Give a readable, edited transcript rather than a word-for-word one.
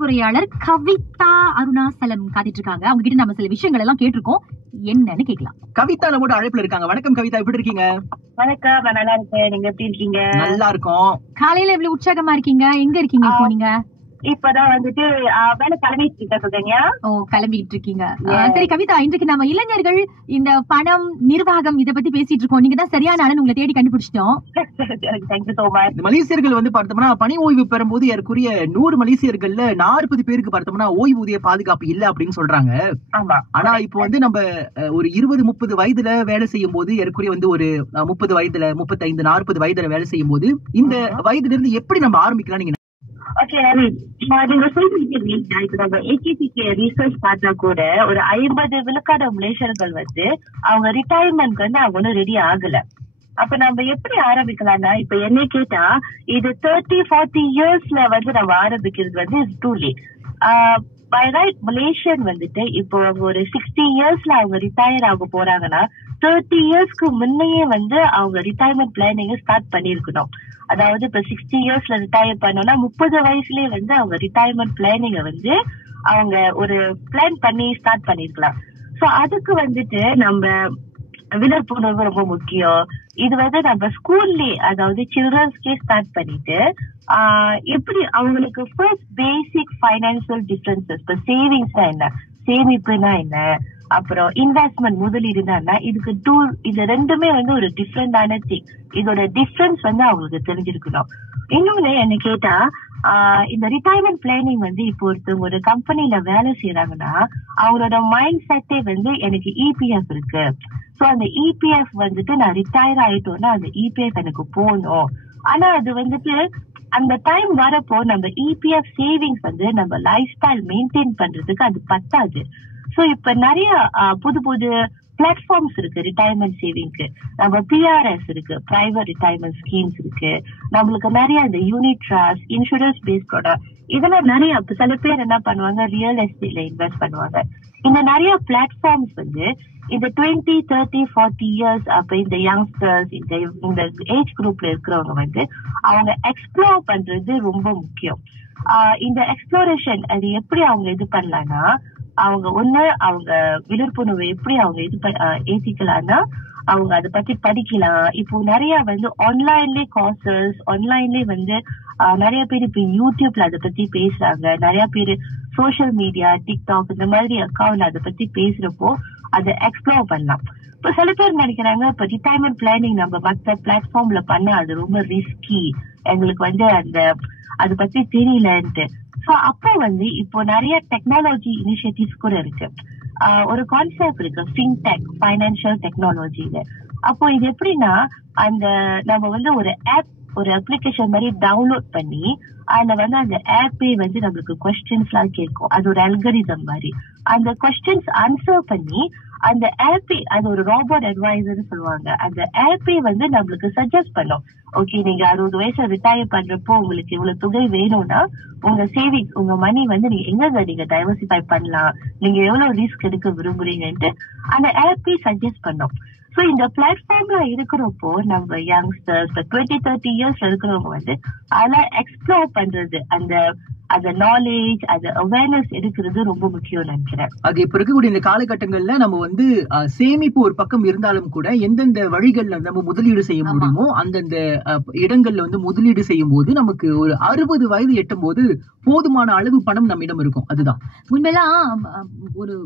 பொறியாளர் கவிதா அருணாசலம் காத்துட்டு இருக்காங்க. அவங்க கிட்ட நம்ம சில விஷயங்கள் எல்லாம் கேட்டிருக்கோம். என்னன்னு கேட்கலாம். கவிதா நம்மோட அழைப்புல இருக்காங்க. வணக்கம் கவிதா, எப்படி இருக்கீங்க? வணக்கம், நான் நல்லா இருக்கேன். நீங்க எப்படி இருக்கீங்க? நல்லா இருக்கோம். காலையில எவ்வளவு உற்சாகமா இருக்கீங்க? எங்க இருக்கீங்க இப்போ நீங்க? இப்பதான் வந்துட்டு வேலை கிளம்பிட்டு இருக்கீங்க. ஓ, கிளம்பிட்டு இருக்கீங்க. சரி கவிதா, இன்றைக்கு நம்ம இளைஞர்கள் இந்த பணம் நிர்வாகம் இத பத்தி பேசிட்டு இருக்கோம். நீங்க தான் சரியான ஆளு, உங்களை தேடி கண்டுபிடிச்சிட்டோம். Thank you so much. மலேசியர்கள் வந்து பார்த்தோம்னா பணி ஓய்வு பெறும்போது ஏற்குரிய 100 மலேசியர்கள்ல 40 பேருக்கு பார்த்தோம்னா ஓய்வூதிய பாதுகாப்பு இல்ல அப்படின்னு சொல்றாங்க. ஆமா. ஆனா இப்போ வந்து நம்ம ஒரு 20-30 வயதுல வேலை செய்யும் போது ஏற்குரிய வந்து ஒரு 30 வயதுல 35-40 வயதுல வேலை செய்யும் போது இந்த வயதுல இருந்து எப்படி நம்ம ஆரம்பிக்கலாம்? நீங்க ஓகே, நீங்க சொல்லிருக்கீங்க. இப்ப நம்ம ஏகேபிகே ரிசர்ச் பார்த்தா கூட ஒரு 50 விழுக்காடு மலேசியர்கள் வந்து அவங்க ரிட்டையர்மெண்ட் வந்து அவங்க ஒன்னும் ரெடி ஆகல. அப்ப நம்ம எப்படி ஆரம்பிக்கலாம்னா, இப்ப என்ன கேட்டா இது 30-40 இயர்ஸ்ல வந்து நம்ம ஆரம்பிக்கிறது வந்து it's too late. By right Malaysian வந்துட்டு இப்போ ஒரு 60 இயர்ஸ்ல அவங்க ரிட்டையர் ஆக போறாங்கன்னா 30 இயர்ஸ்க்கு முன்னையே வந்து அவங்க ரிட்டையர்மெண்ட் பிளானிங்க ஸ்டார்ட் பண்ணிருக்கணும். அதாவது இப்ப 60 இயர்ஸ்ல ரிட்டையர் பண்ணோம்னா 30 வயசுலயே வந்து அவங்க ரிட்டையர்மெண்ட் பிளானிங்க வந்து அவங்க ஒரு பிளான் பண்ணி ஸ்டார்ட் பண்ணிருக்கலாம். சோ அதுக்கு வந்துட்டு நம்ம விழிப்புணர்வு ரொம்ப முக்கியம். இது வந்து நம்ம ஸ்கூல்லே, அதாவது சில்ட்ரன்ஸ்கே ஸ்டார்ட் பண்ணிட்டு எப்படி அவங்களுக்கு ஃபர்ஸ்ட் பேசிக் ஃபைனான்சியல் டிஃபரன்சஸ், இப்ப சேவிங்ஸ்னா என்ன, சேமிப்புனா என்ன, அப்புறம் இன்வெஸ்ட்மெண்ட் முதலீடுனா இதுக்கு இது ரெண்டுமே வந்து ஒரு டிஃப்ரெண்டான திங். இதோட டிஃபரன்ஸ் வந்து அவங்களுக்கு தெரிஞ்சிருக்கணும். இன்னொன்னு என்ன கேட்டா இந்த ரிட்டையர்மெண்ட் பிளானிங் வந்து இப்போ ஒருத்தவங்க ஒரு கம்பெனில வேலை செய்யறாங்கன்னா அவங்களோட மைண்ட் செட்டே வந்து எனக்கு இபிஎஃப் இருக்கு, சோ அந்த இபிஎஃப் வந்துட்டு நான் ரிட்டையர் ஆயிட்டோம்னா அந்த இபிஎஃப் எனக்கு போகணும். ஆனா அது வந்துட்டு அந்த டைம் வரப்போ நம்ம இபிஎஃப் சேவிங்ஸ் வந்து நம்ம லைஃப் ஸ்டைல் மெயின்டைன் பண்றதுக்கு அது பத்தாது. சோ இப்ப நிறைய புது புது பிளாட்ஃபார்ம்ஸ் இருக்கு ரிட்டையர்மெண்ட் சேவிங்க்கு. நம்ம பிஆர்எஸ் இருக்கு, பிரைவேட் ரிட்டையர்மெண்ட் ஸ்கீம்ஸ் இருக்கு. நம்மளுக்கு நிறைய இந்த unit trust, insurance paste product, இதெல்லாம் நிறைய. சில பேர் என்ன பண்ணுவாங்க, ரியல் எஸ்டேட்ல இன்வெஸ்ட் பண்ணுவாங்க. இந்த நிறைய பிளாட்ஃபார்ம்ஸ் வந்து இந்த 20, 30, 40 இயர்ஸ் அப்ப இந்த யங்ஸ்டர்ஸ், இந்த ஏஜ் குரூப்ல இருக்கிறவங்க வந்து அவங்க எக்ஸ்ப்ளோர் பண்றது ரொம்ப முக்கியம். இந்த எக்ஸ்ப்ளோரேஷன் அது எப்படி அவங்க இது பண்ணலாம்னா, அவங்க அவங்க விழிப்புணர்வு எப்படி அவங்க ஏத்திக்கலாம்னா அவங்க அதை பத்தி படிக்கலாம். இப்போ நிறைய வந்து ஆன்லைன்லயே கோர்சஸ், ஆன்லைன்லயே வந்து நிறைய பேர் இப்ப யூடியூப்ல அதை பத்தி பேசுறாங்க. நிறைய பேர் சோசியல் மீடியா, டிக்டாக் இந்த மாதிரி அக்கௌண்ட்ல அதை பத்தி பேசுறப்போ அதை எக்ஸ்ப்ளோர் பண்ணலாம். இப்ப சில பேர் நினைக்கிறாங்க இப்ப ரிட்டையர்மெண்ட் பிளானிங் நம்ம மத்த பிளாட்ஃபார்ம்ல பண்ண அது ரொம்ப ரிஸ்கி, எங்களுக்கு வந்து அதை பத்தி தெரியலன்ட்டு. சோ அப்போ வந்து இப்போ நிறைய டெக்னாலஜி இனிஷியேட்டிவ்ஸ் கூட இருக்கு. ஒரு கான்செப்ட் இருக்கு, ஃபின்டெக், ஃபைனான்சியல் டெக்னாலஜின்னு. அப்போ இது எப்படின்னா நம்ம வந்து ஒரு அப்ளிகேஷன் மாதிரி டவுன்லோட் பண்ணி அதுல வந்து அந்த ஆப்பே வந்து நம்மளுக்கு கொஸ்டின்ஸ் எல்லாம் கேட்கும். அது ஒரு அல்கரிதம் மாதிரி. அந்த கொஸ்டின்ஸ் ஆன்சர் பண்ணி அந்த ஆப்பே, அது ஒரு ரோபோட் அட்வைசர்னு சொல்லுவாங்க, அந்த ஆப்பே வந்து நம்மளுக்கு சஜஸ்ட் பண்ணும். ஓகே, நீங்க 60 வயசு ரிட்டையர் பண்றப்போ உங்களுக்கு இவ்வளவு தொகை வேணும்னா உங்க சேவிங்ஸ், உங்க மணி வந்து நீங்க டைவர்சிஃபை பண்ணலாம், நீங்க எவ்வளவு ரிஸ்க் எடுக்க விரும்புறீங்கன்ட்டு அந்த ஆப்பே சஜஸ்ட் பண்ணும். சோ இந்த பிளாட்ஃபார்ம்ல இருக்கிறப்போ நம்ம யங்ஸ்டர்ஸ் 20-30 இயர்ஸ்ல இருக்கிறவங்க வந்து அதெல்லாம் எக்ஸ்ப்ளோர் பண்றது, அந்த நாலேஜ், அந்த அவேர்னஸ் எடுக்கிறது ரொம்ப முக்கியம் நினைக்கிறேன். அது இப்ப இருக்கக்கூடிய இந்த காலகட்டங்கள்ல நம்ம வந்து சேமிப்பு ஒரு பக்கம் இருந்தாலும் கூட எந்தெந்த வழிகள்ல நம்ம முதலீடு செய்ய முடியுமோ அந்தந்த இடங்கள்ல வந்து முதலீடு செய்யும் போது நமக்கு ஒரு 60 வயது எட்டும் போது போதுமான அளவு பணம் நம்மிடம் இருக்கும். அதுதான் முன்பெல்லாம் ஒரு